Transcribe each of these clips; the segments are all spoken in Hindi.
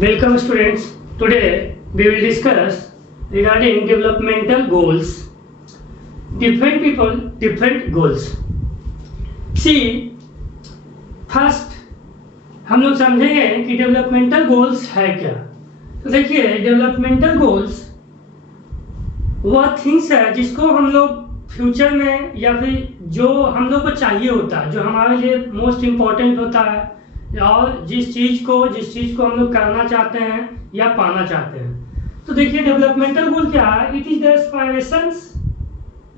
Welcome students. Today we will discuss regarding developmental goals. Different people, different goals. See, first हम लोग समझेंगे कि डेवलपमेंटल गोल्स है क्या। तो देखिए डेवलपमेंटल गोल्स वह थिंग्स है जिसको हम लोग फ्यूचर में या फिर जो हम लोग को चाहिए होता है, जो हमारे लिए मोस्ट इम्पॉर्टेंट होता है, और जिस चीज़ को हम लोग करना चाहते हैं या पाना चाहते हैं। तो देखिए डेवलपमेंटल गोल क्या है? It is the aspirations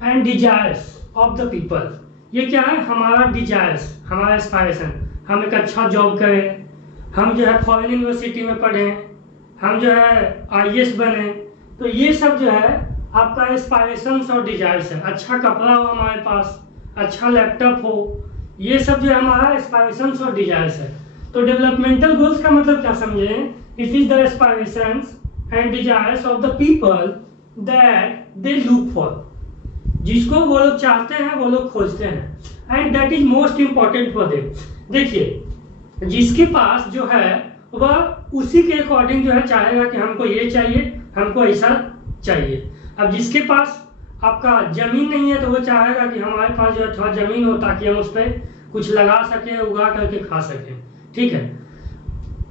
and desires of the people. ये क्या है? हमारा डिजायर्स, हमारा एस्पायरेशन। हम एक अच्छा जॉब करें, हम जो है फॉरेन यूनिवर्सिटी में पढ़ें, हम जो है IAS बने। तो ये सब जो है आपका एस्पायरेशंस और डिजायर्स है। अच्छा कपड़ा हो हमारे पास, अच्छा लैपटॉप हो, ये सब जो है हमारा एस्पायरेशंस और डिजायर्स है। तो डेवलपमेंटल गोल्स का मतलब क्या समझें? It is the aspirations and desires of the people that they look for. जिसको वो लोग चाहते हैं, वो लोग खोजते हैं, and that is most important for them. देखिए जिसके पास जो है वह उसी के अकॉर्डिंग जो है चाहेगा कि हमको ये चाहिए, हमको ऐसा चाहिए। अब जिसके पास आपका जमीन नहीं है तो वो चाहेगा कि हमारे पास जो है थोड़ा जमीन हो ताकि हम उस पर कुछ लगा सके, उगा करके खा सकें, ठीक है।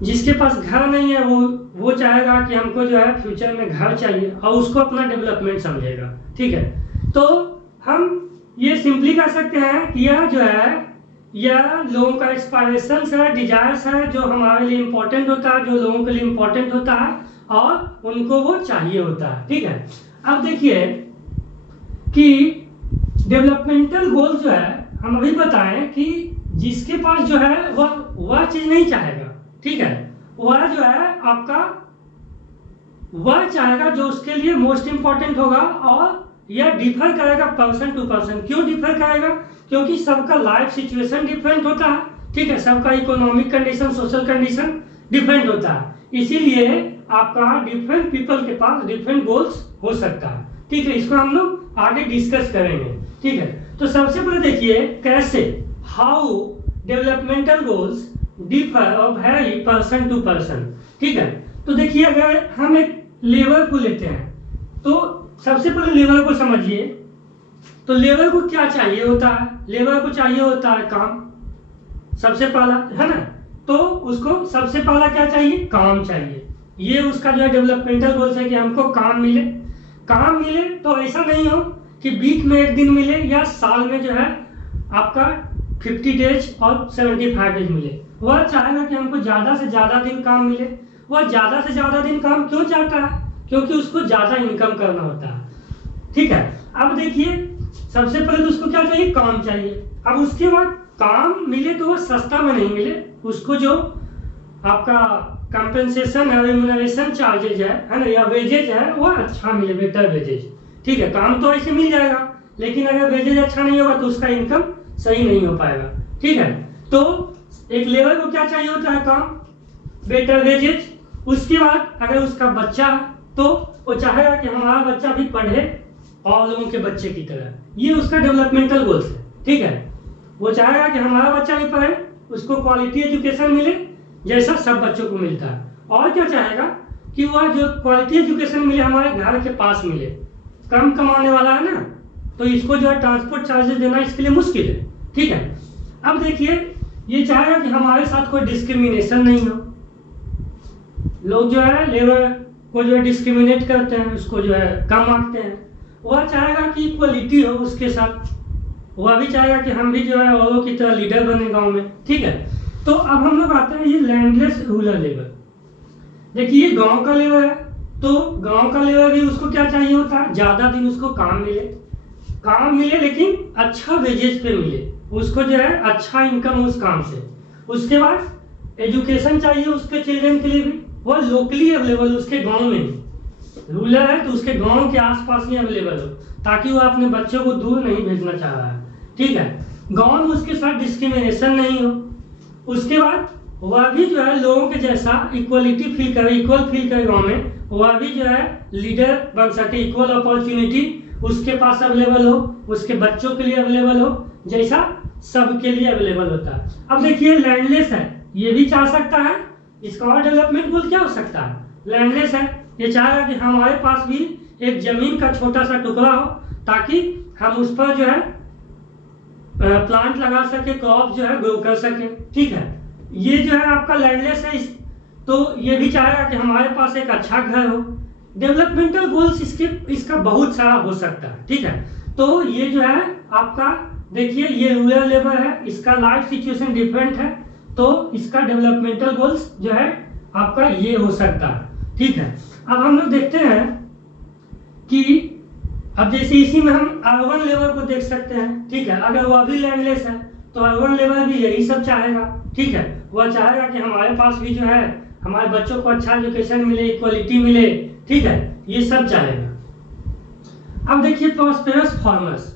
जिसके पास घर नहीं है वो चाहेगा कि हमको जो है फ्यूचर में घर चाहिए और उसको अपना डेवलपमेंट समझेगा, ठीक है। तो हम ये सिंपली कह सकते हैं कि यह जो है यह लोगों का एस्पायरेशंस है, डिजायर्स है, जो हमारे लिए इम्पोर्टेंट होता है, जो लोगों के लिए इम्पोर्टेंट होता है और उनको वो चाहिए होता है, ठीक है। अब देखिए कि डेवलपमेंटल गोल जो है हम अभी बताएं कि जिसके पास जो है वह चीज नहीं चाहेगा, ठीक है। वह जो है आपका वह चाहेगा जो उसके लिए मोस्ट इंपॉर्टेंट होगा, और यह डिफर करेगा पर्सन टू पर्सन। क्यों डिफर करेगा? क्योंकि सबका लाइफ सिचुएशन डिफरेंट होता है, ठीक है। सबका economic condition, social condition different होता है। इसीलिए आपका डिफरेंट पीपल के पास डिफरेंट गोल्स हो सकता है, ठीक है। इसको हम लोग आगे डिस्कस करेंगे, ठीक है। तो सबसे पहले देखिए कैसे, हाउ डेवलपमेंटल गोल्स डिफर और वेरी पर्सन टू पर्सन, ठीक है। तो देखिए अगर हम एक लेबर को लेते हैं तो सबसे पहले लेबर को समझिए। तो लेबर को क्या चाहिए होता है? लेबर को चाहिए होता है काम, सबसे पहला, है ना। तो उसको सबसे पहला क्या चाहिए? काम चाहिए। ये उसका जो है डेवलपमेंटल गोल्स है कि हमको काम मिले। काम मिले तो ऐसा नहीं हो कि वीक में एक दिन मिले या साल में जो है आपका 50 डेज और 75 डेज मिले। वह चाहेगा कि हमको ज्यादा से ज्यादा दिन काम मिले। वह ज्यादा से ज्यादा दिन काम क्यों चाहता है? क्योंकि उसको ज्यादा इनकम करना होता है, ठीक है। अब देखिए सबसे पहले तो उसको क्या चाहिए? काम चाहिए। अब उसके बाद काम मिले तो वो सस्ता में नहीं मिले, उसको जो आपका कंपेंसेशन है, रेम्यूनरेशन चार्जेज है ना, या वेजेज है, वो अच्छा मिले, बेटर वेजेज, ठीक है। काम तो ऐसे मिल जाएगा, लेकिन अगर वेजेज अच्छा नहीं होगा तो उसका इनकम सही नहीं हो पाएगा, ठीक है। तो एक लेबर को क्या चाहिए होता है? काम, बेटर वेजेज। उसके बाद अगर उसका बच्चा तो वो चाहेगा कि हमारा बच्चा भी पढ़े और लोगों के बच्चे की तरह। ये उसका डेवलपमेंटल गोल्स है, ठीक है। वो चाहेगा कि हमारा बच्चा भी पढ़े, उसको क्वालिटी एजुकेशन मिले जैसा सब बच्चों को मिलता है। और क्या चाहेगा कि वह जो क्वालिटी एजुकेशन मिले हमारे घर के पास मिले। कम कमाने वाला है ना, तो इसको जो है ट्रांसपोर्ट चार्जेस देना इसके लिए मुश्किल है, ठीक है। अब देखिए ये चाहेगा कि हमारे साथ कोई डिस्क्रिमिनेशन नहीं हो। लोग जो है लेबर को जो है डिस्क्रिमिनेट करते हैं, उसको जो है कम आंकते हैं। वह चाहेगा कि इक्वलिटी हो उसके साथ। वह भी चाहेगा कि हम भी जो है औरों की तरह लीडर बने गांव में, ठीक है। तो अब हम लोग आते हैं ये लैंडलेस रूरल लेबर। देखिए ये गांव का लेबर है, तो गांव का लेबर भी उसको क्या चाहिए होता है? ज्यादा दिन उसको काम मिले लेकिन अच्छा वेजेज पे मिले, उसको जो है अच्छा इनकम उस काम से। उसके बाद एजुकेशन चाहिए उसके चिल्ड्रन के लिए भी, वो लोकली अवेलेबल उसके गांव में। रूरल है तो उसके गांव के आसपास ही अवेलेबल हो, ताकि वो अपने बच्चों को दूर नहीं भेजना चाह रहा है, ठीक है। गांव में उसके साथ डिस्क्रिमिनेशन नहीं हो। उसके बाद वह भी जो है लोगों के जैसा इक्वलिटी फील करे, इक्वल फील करे गांव में। वह भी जो है लीडर बन सके, इक्वल अपॉर्चुनिटी उसके पास अवेलेबल हो, उसके बच्चों के लिए अवेलेबल हो जैसा सबके लिए अवेलेबल होता है। अब देखिए लैंडलेस है, ये भी चाह सकता है इसका और डेवलपमेंट गोल क्या हो सकता है? लैंडलेस है, ये चाहेगा कि हमारे पास भी एक जमीन का छोटा सा टुकड़ा हो ताकि हम उस पर जो है प्लांट लगा सके, क्रॉप जो है ग्रो कर सके। ठीक है, ये जो है आपका लैंडलेस है, तो ये भी चाहेगा कि हमारे पास एक अच्छा घर हो। डेवलपमेंटल गोल्स इसका बहुत सारा हो सकता है। ठीक है, तो ये जो है आपका देखिए ये रूरल लेबर है, इसका लाइफ सिचुएशन डिफरेंट है, तो इसका डेवलपमेंटल गोल्स जो है आपका ये हो सकता है। ठीक है, अब हम लोग देखते हैं कि अब जैसे इसी में हम अर्बन लेबर को देख सकते हैं। ठीक है, अगर वह भी लैंडलेस है तो अर्बन लेबर भी यही सब चाहेगा। ठीक है, वह चाहेगा कि हमारे पास भी जो है हमारे बच्चों को अच्छा एजुकेशन मिले, इक्वलिटी मिले। ठीक है, ये सब चाहेगा। अब देखिए प्रॉस्पेरस फार्मर्स,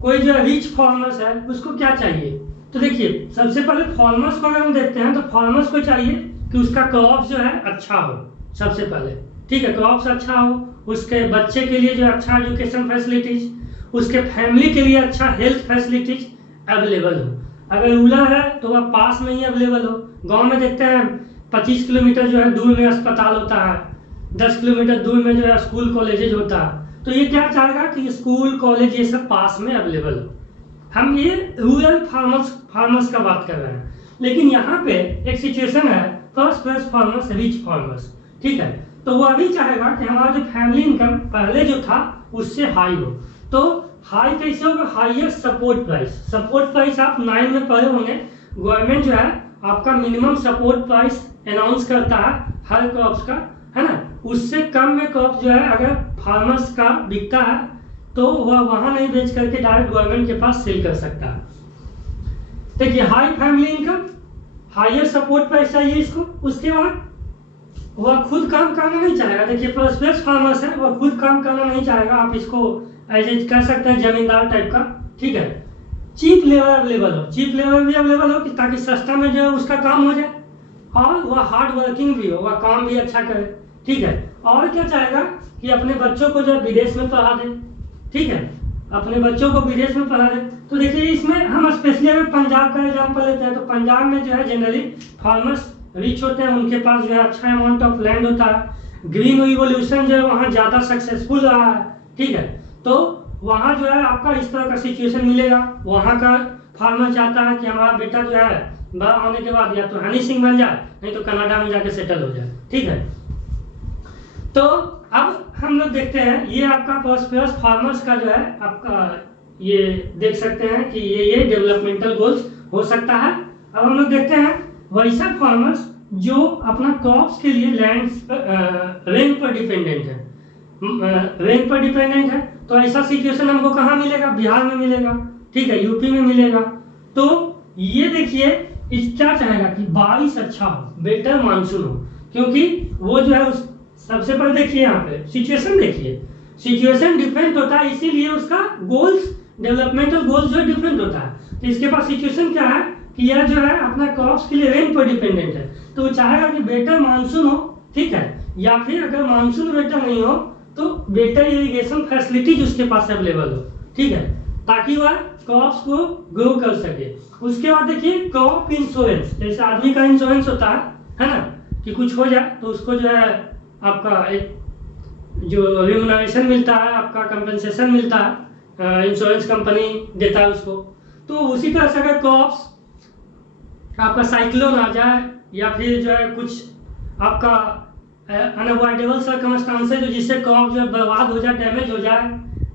कोई जो रिच फार्मर्स है उसको क्या चाहिए? तो देखिए सबसे पहले फार्मर्स को अगर हम देखते हैं तो फार्मर्स को चाहिए कि उसका क्रॉप जो है अच्छा हो सबसे पहले। ठीक है, क्रॉप्स अच्छा हो, उसके बच्चे के लिए जो अच्छा एजुकेशन फैसिलिटीज, उसके फैमिली के लिए अच्छा हेल्थ फैसिलिटीज अवेलेबल हो। अगर रूरल है तो वह पास में ही अवेलेबल हो। गांव में देखते हैं 25 किलोमीटर जो है दूर में अस्पताल होता है, 10 किलोमीटर दूर में जो है स्कूल कॉलेजेज होता है। तो ये क्या चाहेगा कि स्कूल कॉलेज ये सब पास में अवेलेबल हो। हम ये रूरल फार्मर्स का बात कर रहे हैं, लेकिन यहाँ पे एक सिचुएशन है प्रॉस्पेरस फार्मर्स, रिच फार्मर्स। ठीक है, तो वो अभी चाहेगा कि हमारा जो फैमिली इनकम पहले जो था उससे हाई हो। तो हाई कैसे होगा? Higher support price. Support price आप 9 में पढ़े होंगे, गवर्नमेंट जो है आपका मिनिमम सपोर्ट प्राइस अनाउंस करता है हर क्रॉप्स का, है ना। उससे कम में क्रॉप जो है अगर फार्मर्स का बिकता है तो वह वहां नहीं बेच करके डायरेक्ट गवर्नमेंट के पास सेल कर सकता है। देखिए high family income, higher support price चाहिए इसको। उसके बाद वह खुद काम करना नहीं चाहेगा। देखिए प्रॉस्पेरस फार्मर्स है, वह खुद काम करना नहीं चाहेगा। आप इसको ऐसे कह सकते हैं जमींदार टाइप का। ठीक है, चीप लेबर अवेलेबल हो, चीप लेबर भी अवेलेबल हो कि ताकि सस्ता में जो है उसका काम हो जाए, और वह हार्ड वर्किंग भी हो, वह काम भी अच्छा करे। ठीक है, और क्या चाहेगा कि अपने बच्चों को जो है विदेश में पढ़ा दे। ठीक है, अपने बच्चों को विदेश में पढ़ा दे। तो देखिए इसमें हम स्पेशली अगर पंजाब का एग्जाम्पल लेते हैं तो पंजाब में जो है जनरली फार्मर्स रिच होते हैं, उनके पास जो है अच्छा अमाउंट ऑफ लैंड होता है। ग्रीन रिवोल्यूशन जो है वहाँ ज़्यादा सक्सेसफुल रहा है। ठीक है, तो वहाँ जो है आपका इस तरह का सिचुएशन मिलेगा। वहाँ का फार्मर चाहता है कि हमारा बेटा जो है बड़ा होने के बाद या तो हनी सिंह बन जाए, नहीं तो कनाडा में जाके सेटल हो जाए। ठीक है, तो अब हम लोग देखते हैं ये आपका प्रॉस्पेरस फार्मर्स का जो है आपका ये देख सकते हैं कि ये डेवलपमेंटल गोल्स हो सकता है। अब हम लोग देखते हैं वैसा फार्मर्स जो अपना क्रॉप्स के लिए लैंड रेन पर डिपेंडेंट है, रेन पर डिपेंडेंट है। तो ऐसा सिचुएशन हमको कहाँ मिलेगा? बिहार में मिलेगा। ठीक है, यूपी में मिलेगा। तो ये देखिए इस क्या चाहेगा कि बारिश अच्छा हो, बेटर मानसून हो, क्योंकि वो जो है उस सबसे पहले देखिए यहाँ पे सिचुएशन देखिए, सिचुएशन डिफरेंट होता है, इसीलिए उसका गोल्स डेवलपमेंटल गोल्स जो है डिफरेंट होता है। तो इसके पास सिचुएशन क्या है कि यह जो है अपना क्रॉप्स के लिए रेन पर डिपेंडेंट है, तो वो चाहेगा कि बेटर मानसून हो। ठीक है, या फिर अगर मानसून बेटर नहीं हो तो बेटर इरिगेशन फैसिलिटीज उसके पास अवेलेबल हो। ठीक है, ताकि वह क्रॉप्स को ग्रो कर सके। उसके बाद देखिए क्रॉप इंश्योरेंस, जैसे आदमी का इंश्योरेंस होता है ना, कि कुछ हो जाए तो उसको जो है आपका एक जो रिम्यूनरेशन मिलता है, आपका कंपनसेशन मिलता है, इंश्योरेंस कंपनी देता है उसको। तो उसी तरह से अगर क्रॉप्स आपका साइक्लोन आ जाए या फिर जो है कुछ आपका अनअवॉइडेबल सर्कमस्टांसेस जो जिससे क्रॉप जो है बर्बाद हो जाए, डैमेज हो जाए,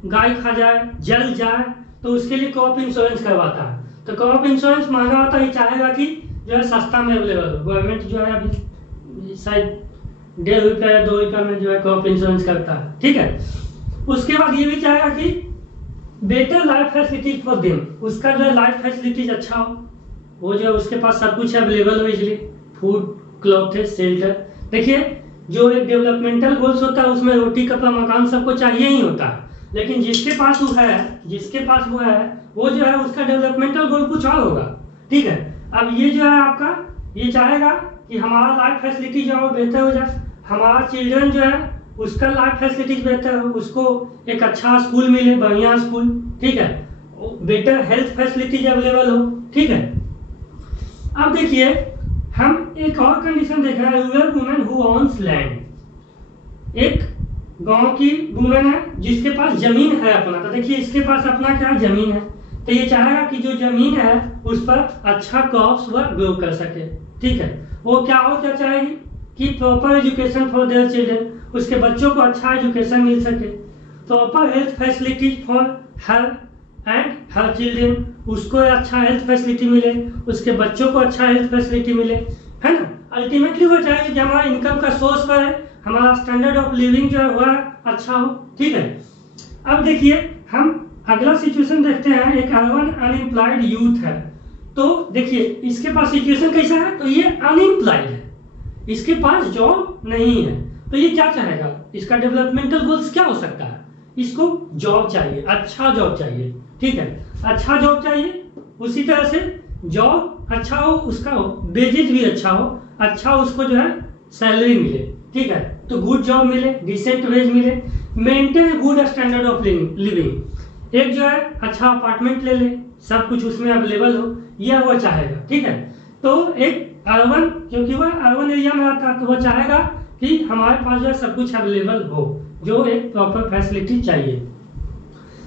गाय खा जाए, जल जाए, तो उसके लिए क्रॉप इंश्योरेंस करवाता है। तो क्रॉप इंश्योरेंस महंगा होता है, ये चाहेगा कि जो है सस्ता में अवेलेबल हो। गवर्नमेंट जो है अभी शायद 1.5 रुपया या 2 रुपया में जो है क्रॉप इंश्योरेंस करता है। ठीक है, उसके बाद ये भी चाहेगा कि better life facilities for them, उसका जो है लाइफ फैसिलिटीज अच्छा हो, वो जो है उसके पास सब कुछ अवेलेबल हो, इसलिए फूड, क्लॉथेस, शेल्टर। देखिए जो एक डेवलपमेंटल गोल्स होता है उसमें रोटी कपड़ा मकान सबको चाहिए ही होता है, लेकिन जिसके पास वो है वो जो है उसका डेवलपमेंटल गोल कुछ और होगा। ठीक है, अब ये जो है आपका ये चाहेगा कि हमारा लाइफ फैसिलिटी जो है बेहतर हो जाए, हमारा चिल्ड्रन जो है उसका लाइफ फैसिलिटीज बेहतर हो, उसको एक अच्छा स्कूल मिले, बढ़िया स्कूल। ठीक है, बेटर हेल्थ फैसिलिटीज अवेलेबल हो। ठीक है, अब देखिए हम एक और कंडीशन देखा है, rural women who owns land. एक गांव की वुमेन है जिसके पास जमीन है अपना, तो देखिए इसके पास अपना क्या जमीन है, तो ये चाहेगा कि जो जमीन है उस पर अच्छा क्रॉप्स वह ग्रो कर सके। ठीक है, वो क्या चाहेगी कि proper education for their children, उसके बच्चों को अच्छा एजुकेशन मिल सके, proper health facilities for her and her children, उसको अच्छा हेल्थ फैसिलिटी मिले, उसके बच्चों को अच्छा हेल्थ फैसिलिटी मिले, है ना। अल्टीमेटली वो चाहेगी कि हमारा इनकम का सोर्स बढ़े, हमारा स्टैंडर्ड ऑफ लिविंग जो है वह अच्छा हो। ठीक है, अब देखिए हम अगला सिचुएशन देखते हैं। एक अर्बन अनएम्प्लॉयड यूथ है, तो देखिए इसके पास सिचुएशन कैसा है, तो ये अनएम्प्लॉयड है, इसके पास जॉब नहीं है, तो ये क्या चाहेगा, इसका डेवलपमेंटल गोल्स क्या हो सकता है, इसको जॉब चाहिए, अच्छा जॉब चाहिए। ठीक है, अच्छा जॉब चाहिए, उसी तरह से जॉब अच्छा हो, उसका वेजेज भी अच्छा हो, उसको जो है सैलरी मिले। ठीक है, तो गुड जॉब मिले, डिसेंट वेज मिले, maintain good standard of living, एक जो है अच्छा अपार्टमेंट ले ले, सब कुछ उसमें अवेलेबल हो, यह वो चाहेगा। ठीक है, तो एक अर्बन, क्योंकि वह अर्बन एरिया में आता है, तो वह चाहेगा कि हमारे पास जो है सब कुछ अवेलेबल हो, जो एक प्रॉपर फैसिलिटी चाहिए।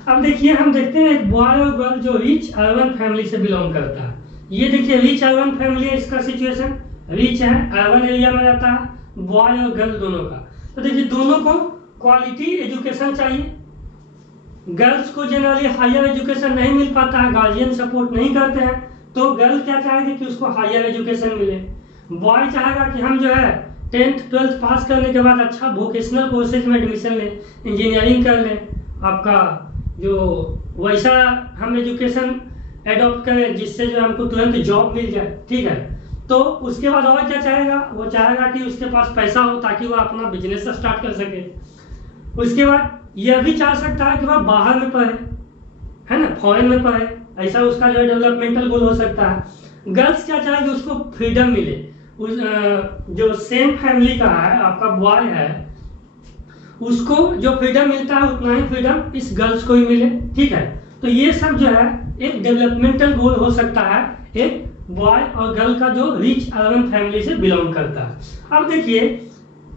अब देखिए हम देखते हैं एक बॉय और गर्ल जो रिच अर्बन फैमिली से बिलोंग करता है। ये देखिए रिच अर्बन फैमिली है, इसका सिचुएशन रिच है, अर्बन एरिया में रहता है, बॉय और गर्ल दोनों का। तो देखिए दोनों को क्वालिटी एजुकेशन चाहिए, गर्ल्स को जनरली हायर एजुकेशन नहीं मिल पाता है, गार्जियन सपोर्ट नहीं करते हैं, तो गर्ल क्या चाहेगी कि उसको हायर एजुकेशन मिले। बॉय चाहेगा कि हम जो है 10th 12th पास करने के बाद अच्छा वोकेशनल कोर्सेज में एडमिशन लें, इंजीनियरिंग कर लें, आपका जो वैसा हम एजुकेशन एडॉप्ट करें जिससे जो हमको तुरंत जॉब मिल जाए। ठीक है, तो उसके बाद और क्या चाहेगा, वो चाहेगा कि उसके पास पैसा हो ताकि वह अपना बिजनेस स्टार्ट कर सके। उसके बाद यह भी चाह सकता है कि वह बाहर में पढ़े, है ना, फॉरेन में पढ़े, ऐसा उसका जो डेवलपमेंटल गोल हो सकता है। गर्ल्स क्या चाहेगी, उसको फ्रीडम मिले, उस जो सेम फैमिली का है आपका बॉय है, उसको जो फ्रीडम मिलता है उतना ही फ्रीडम इस गर्ल्स को ही मिले। ठीक है, तो ये सब जो है एक डेवलपमेंटल गोल हो सकता है एक बॉय और गर्ल का जो रिच अर्बन फैमिली से बिलोंग करता है। अब देखिए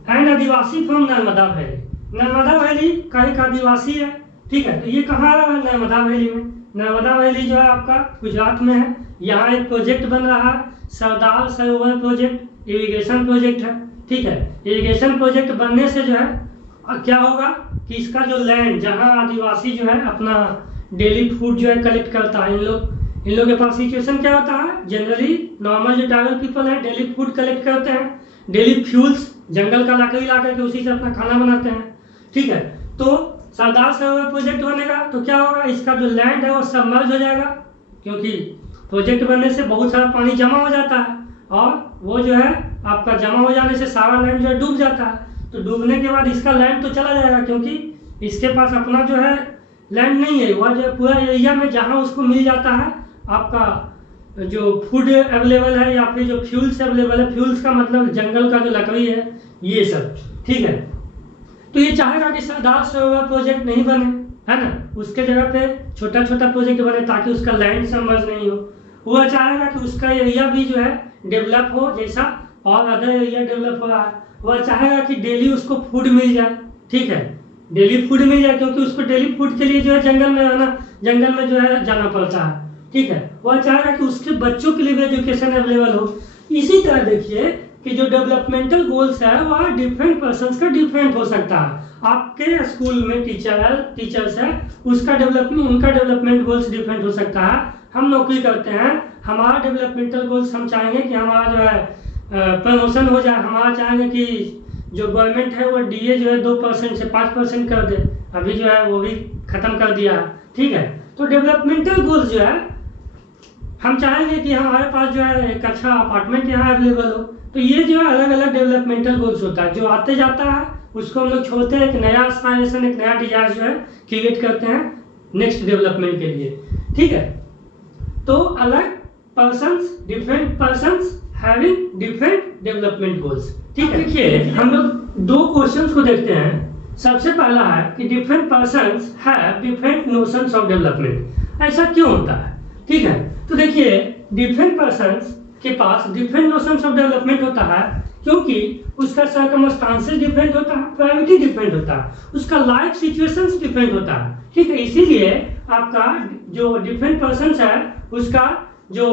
and Adivasi from Narmada valley, Narmada valley का एक आदिवासी है। ठीक है, तो ये कहाँ है, नर्मदा वैली में। नर्मदा वैली जो है आपका गुजरात में है। यहाँ एक प्रोजेक्ट बन रहा है, Sardar Sarovar project, irrigation project है। ठीक है, इरिगेशन प्रोजेक्ट बनने से जो है क्या होगा कि इसका जो लैंड जहाँ आदिवासी जो है अपना डेली फूड जो है कलेक्ट करता है, इन लोग के पास सिचुएशन क्या होता है, जनरली नॉर्मल जो ट्राइबल पीपल है डेली फूड कलेक्ट करते हैं, डेली फ्यूल्स जंगल का लकड़ी ला करके उसी से अपना खाना बनाते हैं। ठीक है, तो सरदार सरोवर प्रोजेक्ट बनेगा तो क्या होगा, इसका जो लैंड है वो सबमर्ज हो जाएगा, क्योंकि प्रोजेक्ट बनने से बहुत सारा पानी जमा हो जाता है और वो जो है आपका जमा हो जाने से सारा लैंड जो है डूब जाता है। तो डूबने के बाद इसका लैंड तो चला जाएगा, क्योंकि इसके पास अपना जो है लैंड नहीं है, वह जो पूरा एरिया में जहाँ उसको मिल जाता है आपका जो फूड अवेलेबल है या फिर जो फ्यूल्स अवेलेबल है, फ्यूल्स का मतलब जंगल का जो लकड़ी है ये सब। ठीक है, तो ये चाहेगा कि सरदार सरोवर प्रोजेक्ट नहीं बने, है ना, उसके जगह पे छोटा छोटा प्रोजेक्ट बने ताकि उसका लैंड सबमर्ज नहीं हो। वह चाहेगा कि उसका एरिया भी जो है डेवलप हो जैसा और अदर एरिया डेवलप हो रहा है। वह चाहेगा कि डेली उसको फूड मिल जाए। ठीक है, डेली फूड मिल जाए, क्योंकि उसको डेली फूड के लिए जो है जंगल में रहना, जंगल में जो है जाना पड़ता है। ठीक है, वह चाहेगा कि उसके बच्चों के लिए भी एजुकेशन अवेलेबल हो। इसी तरह देखिए कि जो डेवलपमेंटल गोल्स है वह डिफरेंट पर्सन्स का डिफरेंट हो सकता है। आपके स्कूल में टीचर्स है, उसका डेवलपमेंट, उनका डेवलपमेंट गोल्स डिफरेंट हो सकता है। हम नौकरी करते हैं, हमारा डेवलपमेंटल गोल्स हम चाहेंगे कि हमारा जो है प्रमोशन हो जाए, हमारा चाहेंगे कि जो गवर्नमेंट है वो डीए जो है 2% से 5% कर दे, अभी जो है वो भी खत्म कर दिया है। ठीक है, तो डेवलपमेंटल गोल्स जो है हम चाहेंगे कि हमारे पास जो है एक अच्छा अपार्टमेंट यहाँ अवेलेबल हो। तो ये जो है अलग अलग डेवलपमेंटल गोल्स होता है, जो आते जाता है उसको हम लोग छोड़ते हैं, एक नया एस्पायरेशन, एक नया डिजायर जो है क्रिएट करते हैं नेक्स्ट डेवलपमेंट के लिए। ठीक है, तो अलग persons, different persons having different development goals. ठीक है, देखिए हम लोग दो क्वेश्चंस को देखते हैं। सबसे पहला है कि different persons have different notions of development, ऐसा क्यों होता है। ठीक है, तो देखिए डिफरेंट पर्सन्स के पास डिफरेंट नोशंस ऑफ डेवलपमेंट होता है, क्योंकि उसका सर्कमस्टांसेस डिफरेंट होता है, प्रायोरिटी डिफरेंट होता है, उसका लाइफ सिचुएशंस डिफरेंट होता है, ठीक है। इसीलिए आपका जो डिफरेंट पर्सन्स है उसका जो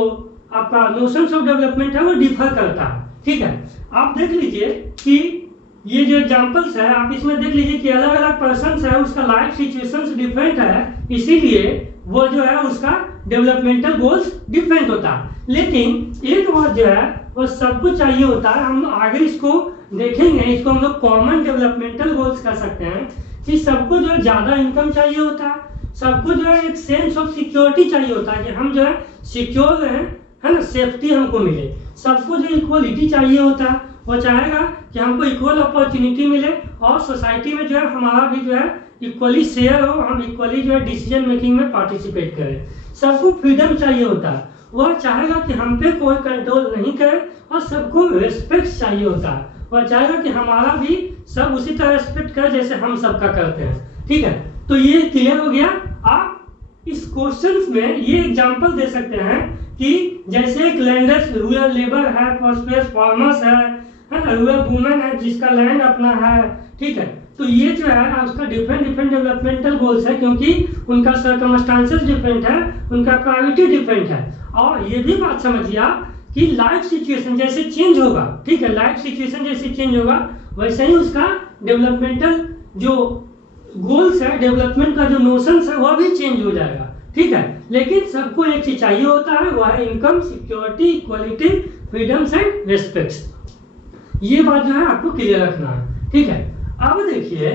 आपका नोशंस ऑफ डेवलपमेंट है वो डिफर करता है, ठीक है। आप देख लीजिए कि ये जो एग्जांपल्स है आप इसमें देख लीजिए कि अलग अलग पर्सन्स है, उसका लाइफ सिचुएशंस डिफरेंट है, इसीलिए वो जो है उसका डेवलपमेंटल गोल्स डिफरेंट होता है। लेकिन एक बात जो है वो सबको चाहिए होता है, हम आगे इसको देखेंगे, इसको हम लोग कॉमन डेवलपमेंटल गोल्स कर सकते हैं कि सबको जो है ज़्यादा इनकम चाहिए होता है, सबको जो है एक सेंस ऑफ सिक्योरिटी चाहिए होता है कि हम जो है सिक्योर रहें, है ना, सेफ्टी हमको मिले। सबको जो इक्वलिटी चाहिए होता है, वो चाहेगा कि हमको इक्वल अपॉर्चुनिटी मिले और सोसाइटी में जो है हमारा भी जो है इक्वली शेयर हो, हम इक्वली जो है डिसीजन मेकिंग में पार्टिसिपेट करें। सबको फ्रीडम चाहिए होता है, वह चाहेगा कि हम पे कोई कंट्रोल नहीं करे, और सबको रेस्पेक्ट चाहिए होता है, वह चाहेगा कि हमारा भी सब उसी तरह रेस्पेक्ट करे जैसे हम सबका करते हैं, ठीक है। तो ये क्लियर हो गया। आप इस क्वेश्चंस में ये एग्जांपल दे सकते हैं कि जैसे एक लैंडर्स रूरल लेबर है, प्रॉस्पेरस फार्मर्स है ना, रूरल वुमेन है जिसका लैंड अपना है, ठीक है। तो ये जो है उसका डिफरेंट डेवलपमेंटल गोल्स है, क्योंकि उनका सर्कमस्टांसेस डिफरेंट है, उनका प्रायोरिटी डिफरेंट है। और ये भी बात समझिए आप कि लाइफ सिचुएशन जैसे चेंज होगा, ठीक है, लाइफ सिचुएशन जैसे चेंज होगा वैसे ही उसका डेवलपमेंटल जो गोल्स है, डेवलपमेंट का जो नोशंस है वह भी चेंज हो जाएगा, ठीक है। लेकिन सबको एक चीज चाहिए होता है, वह है income, security, equality, freedoms and respects. ये बात जो है आपको क्लियर रखना है, ठीक है। अब देखिए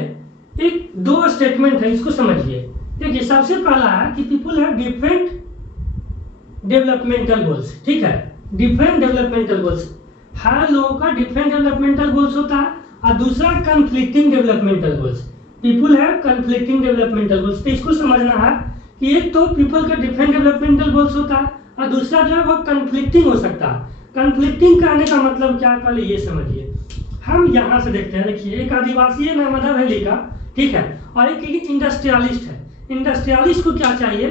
एक दो स्टेटमेंट है, इसको समझिए। देखिए सबसे पहला है कि people have different developmental goals, ठीक है, डिफरेंट डेवलपमेंटल गोल्स। हर लोगों का डिफरेंट डेवलपमेंटल गोल्स होता है। और दूसरा conflicting developmental goals, people have conflicting developmental goals. तो इसको समझना है कि एक तो पीपल का डिफरेंट डेवलपमेंटल गोल्स होता है और दूसरा जो है वो कंफ्लिक्टिंग हो सकता है। कंफ्लिक्टिंग करने का मतलब क्या है पहले ये समझिए। हम यहाँ से देखते हैं, देखिए एक आदिवासी है नर्मदा वैली का, ठीक है, और एक इंडस्ट्रियलिस्ट है। इंडस्ट्रियलिस्ट को क्या चाहिए,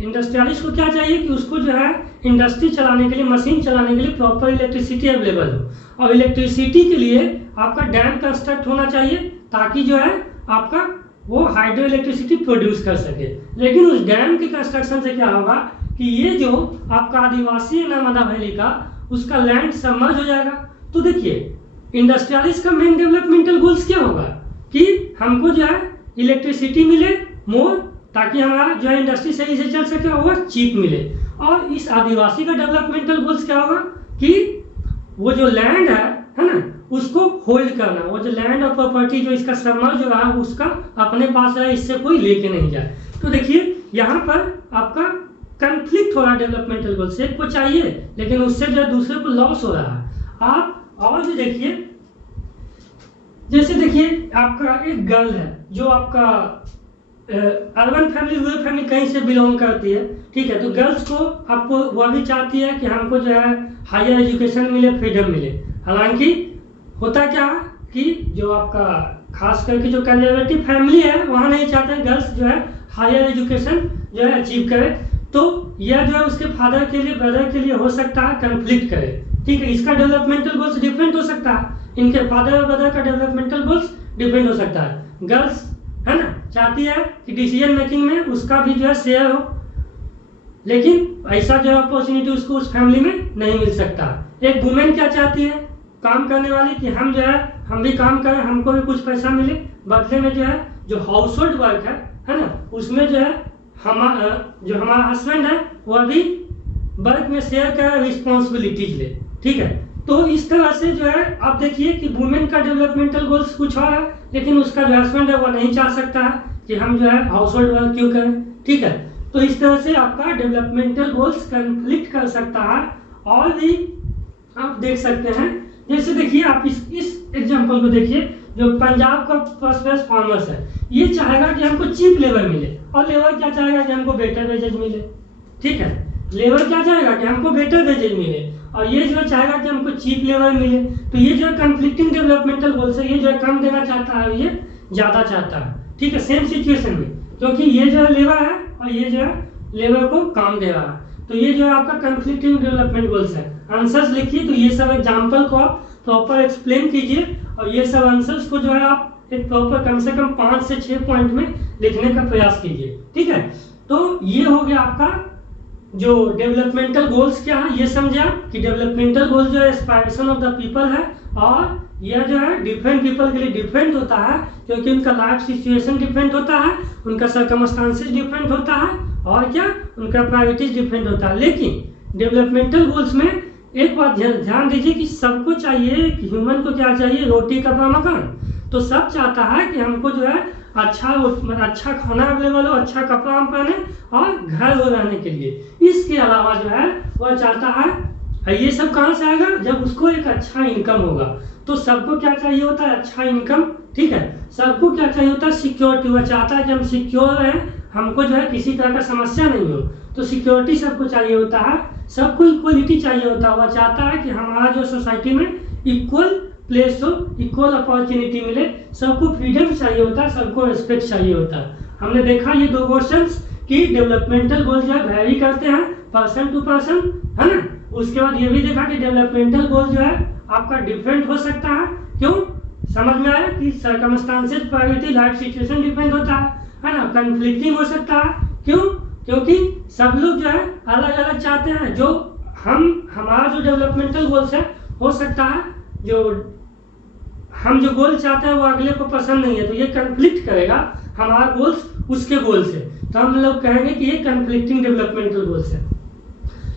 इंडस्ट्रियलिस्ट को क्या चाहिए कि उसको जो है इंडस्ट्री चलाने के लिए, मशीन चलाने के लिए प्रॉपर इलेक्ट्रिसिटी अवेलेबल हो। और इलेक्ट्रिसिटी के लिए आपका डैम कंस्ट्रक्ट होना चाहिए ताकि जो है आपका वो हाइड्रो इलेक्ट्रिसिटी प्रोड्यूस कर सके। लेकिन उस डैम के कंस्ट्रक्शन से क्या होगा कि ये जो आपका आदिवासी है नर्मदा वैली का, उसका लैंड सबमर्ज हो जाएगा। तो देखिए इंडस्ट्रियलिस्ट का मेन डेवलपमेंटल गोल्स क्या होगा कि हमको जो है इलेक्ट्रिसिटी मिले मोर, ताकि हमारा जो है इंडस्ट्री सही से चल सके और चीप मिले। और इस आदिवासी का डेवलपमेंटल गोल्स क्या होगा कि वो जो लैंड है ना, उसको होल्ड करना, वो जो लैंड और प्रॉपर्टी जो इसका सबमर्ज हो रहा है उसका अपने पास है, इससे कोई लेके नहीं जाए। तो देखिए यहाँ पर आपका कंफ्लिक्ट हो रहा है डेवलपमेंटल गोल्स। एक को चाहिए लेकिन उससे जो है दूसरे को लॉस हो रहा है। आप और भी देखिए, जैसे देखिए आपका एक गर्ल है जो आपका अर्बन फैमिली, रूरल फैमिली कहीं से बिलोंग करती है, ठीक है। तो गर्ल्स को आपको वह भी चाहती है कि हमको जो है हायर एजुकेशन मिले, फ्रीडम मिले। हालांकि होता क्या है कि जो आपका खास करके जो कंजर्वेटिव फैमिली है वहाँ नहीं चाहते गर्ल्स जो है हायर एजुकेशन जो है अचीव करे। तो यह जो है उसके फादर के लिए, ब्रदर के लिए हो सकता है कंफ्लिक्ट करे, ठीक है। इसका डेवलपमेंटल गोल्स डिफरेंट हो सकता है, इनके फादर और ब्रदर का डेवलपमेंटल गोल्स डिफरेंट हो सकता है। गर्ल्स है ना चाहती है कि डिसीजन मेकिंग में उसका भी जो है शेयर हो, लेकिन ऐसा जो है अपॉर्चुनिटी उसको उस फैमिली में नहीं मिल सकता। एक वुमेन क्या चाहती है काम करने वाली कि हम जो है हम भी काम करें, हमको भी कुछ पैसा मिले, बदले में जो है जो हाउस होल्ड वर्क है ना, उसमें जो है जो हमारा हस्बैंड है वह भी वर्क में शेयर करे, रिस्पॉन्सिबिलिटीज ले, ठीक है। तो इस तरह से जो है आप देखिए कि वुमेन का डेवलपमेंटल गोल्स कुछ और है, लेकिन उसका जो हस्बैंड है वो नहीं चाह सकता है कि हम जो है हाउस होल्ड वर्क क्यों करें, ठीक है। तो इस तरह से आपका डेवलपमेंटल गोल्स कंफ्लिक्ट कर सकता है। और भी आप देख सकते हैं, जैसे देखिए आप इस एग्जांपल को देखिए, जो पंजाब का प्रॉस्पेरस फार्मर्स है, ये चाहेगा कि हमको चीप लेबर मिले, और लेबर क्या चाहेगा कि हमको बेटर वेजेज मिले, ठीक है। लेबर क्या चाहेगा कि हमको बेटर वेजेज मिले, और ये जो चाहेगा कि हमको चीप लेबर मिले। तो ये जो है कंफ्लिक्टिंग डेवलपमेंटल गोल्स है, ये जो है कम देना चाहता है, ये ज्यादा चाहता है, ठीक है, सेम सिचुएशन में, क्योंकि ये जो है लेबर है और ये जो है लेबर को काम दे रहा है। तो ये जो है आपका कन्फ्लिक्टिंग डेवलपमेंट गोल्स है। आंसर्स लिखिए, तो ये सब एग्जाम्पल को आप प्रॉपर एक्सप्लेन कीजिए और ये सब आंसर्स को जो है आप एक प्रॉपर कम से कम 5 से 6 पॉइंट में लिखने का प्रयास कीजिए, ठीक है। तो ये हो गया आपका जो डेवलपमेंटल गोल्स क्या है, ये समझे आप कि डेवलपमेंटल गोल्स जो है एस्पायरेशन ऑफ द पीपल है, और यह जो है डिफरेंट पीपल के लिए डिफरेंट होता है, क्योंकि उनका लाइफ सिचुएशन डिफरेंट होता है, उनका सर्कमस्टांसेस डिफरेंट होता है, और क्या उनका प्रायोरिटीज डिफरेंट होता है। लेकिन डेवलपमेंटल गोल्स में एक बात ध्यान दीजिए कि सबको चाहिए कि ह्यूमन को क्या चाहिए, रोटी कपड़ा मकान। तो सब चाहता है कि हमको जो है अच्छा खाना अवेलेबल हो, अच्छा कपड़ा हम पहने और घर हो रहने के लिए। इसके अलावा जो है वह चाहता है, ये सब कहाँ से आएगा, जब उसको एक अच्छा इनकम होगा। तो सबको क्या चाहिए होता है, अच्छा इनकम, ठीक है। सबको क्या चाहिए होता है, सिक्योरिटी। वह चाहता है कि हम सिक्योर रहें, हमको जो है किसी तरह का समस्या नहीं हो, तो सिक्योरिटी सबको चाहिए होता है। सबको इक्वलिटी चाहिए होता है, वह चाहता है कि हमारा जो सोसाइटी में इक्वल प्लेस हो, इक्वल अपॉर्चुनिटी मिले, सबको फ्रीडम चाहिए होता है, सबको रिस्पेक्ट चाहिए होता है। हमने देखा ये 2 क्वेश्चंस कि डेवलपमेंटल गोल जो है वेरी करते हैं पर्सन टू पर्सन, है ना। उसके बाद ये भी देखा कि डेवलपमेंटल गोल जो है आपका डिफरेंट हो सकता है। क्यों, समझ में आया कि circumstances, priority, life situation different होता है ना। कन्फ्लिक्टिंग हो सकता है, क्यों, क्योंकि सब लोग जो है अलग अलग चाहते हैं। जो हमारा जो डेवलपमेंटल गोल्स है, हो सकता है जो हम जो गोल चाहते हैं वो अगले को पसंद नहीं है, तो ये कन्फ्लिक्ट करेगा हमारा गोल्स उसके गोल से। तो हम लोग कहेंगे कि ये कन्फ्लिक्टिंग डेवलपमेंटल गोल्स है।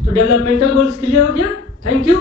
तो डेवलपमेंटल गोल्स क्लियर हो गया। Thank you.